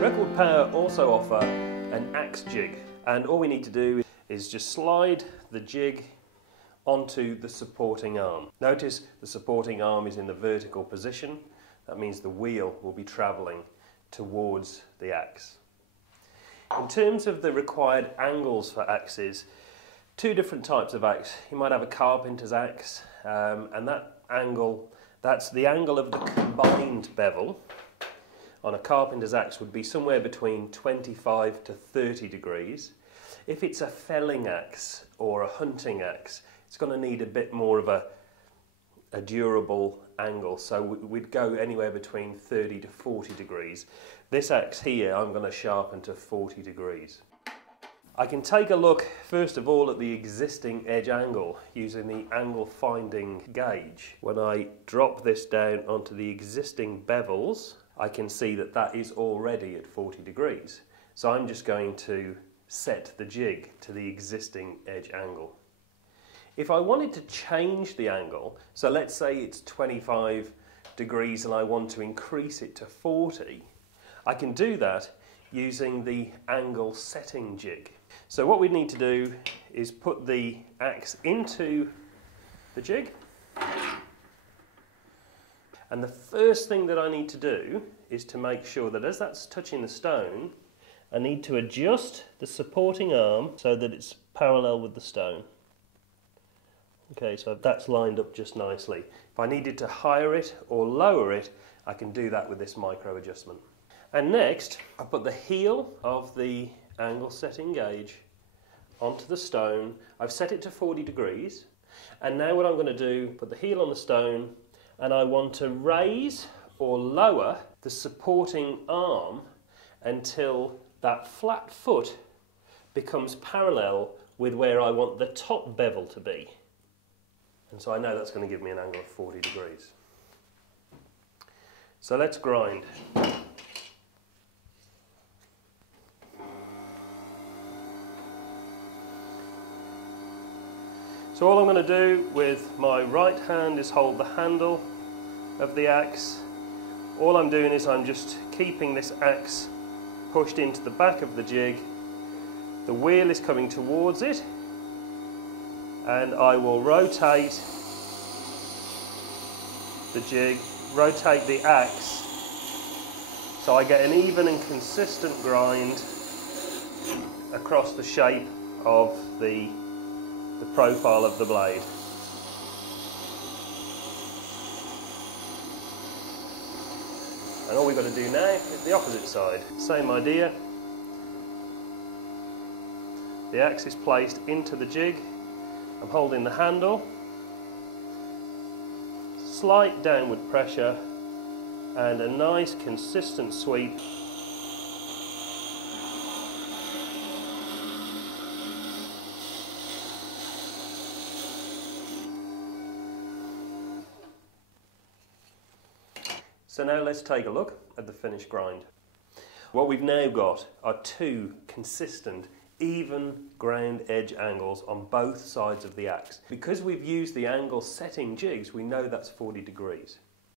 Record Power also offer an axe jig, and all we need to do is just slide the jig onto the supporting arm. Notice the supporting arm is in the vertical position. That means the wheel will be travelling towards the axe. In terms of the required angles for axes, two different types of axe. You might have a carpenter's axe, and that angle, that's the angle of the combined bevel on a carpenter's axe would be somewhere between 25 to 30 degrees. If it's a felling axe or a hunting axe, it's going to need a bit more of a durable angle, so we'd go anywhere between 30 to 40 degrees. This axe here I'm going to sharpen to 40 degrees. I can take a look first of all at the existing edge angle using the angle finding gauge. When I drop this down onto the existing bevels, I can see that that is already at 40 degrees. So I'm just going to set the jig to the existing edge angle. If I wanted to change the angle, so let's say it's 25 degrees and I want to increase it to 40, I can do that using the angle setting jig. So what we need to do is put the axe into the jig, and the first thing that I need to do is to make sure that as that's touching the stone, I need to adjust the supporting arm so that it's parallel with the stone. Okay, so that's lined up just nicely. If I needed to higher it or lower it, I can do that with this micro adjustment. And next, I put the heel of the angle setting gauge onto the stone. I've set it to 40 degrees. And now what I'm going to do, put the heel on the stone, and I want to raise or lower the supporting arm until that flat foot becomes parallel with where I want the top bevel to be. And so I know that's going to give me an angle of 40 degrees. So let's grind. So all I'm going to do with my right hand is hold the handle of the axe. All I'm doing is I'm just keeping this axe pushed into the back of the jig. The wheel is coming towards it, and I will rotate the jig, rotate the axe, so I get an even and consistent grind across the shape of the profile of the blade. And all we've got to do now is the opposite side. Same idea. The axe is placed into the jig. I'm holding the handle. Slight downward pressure and a nice consistent sweep. So now let's take a look at the finished grind. What we've now got are two consistent, even ground edge angles on both sides of the axe. Because we've used the angle setting jigs, we know that's 40 degrees.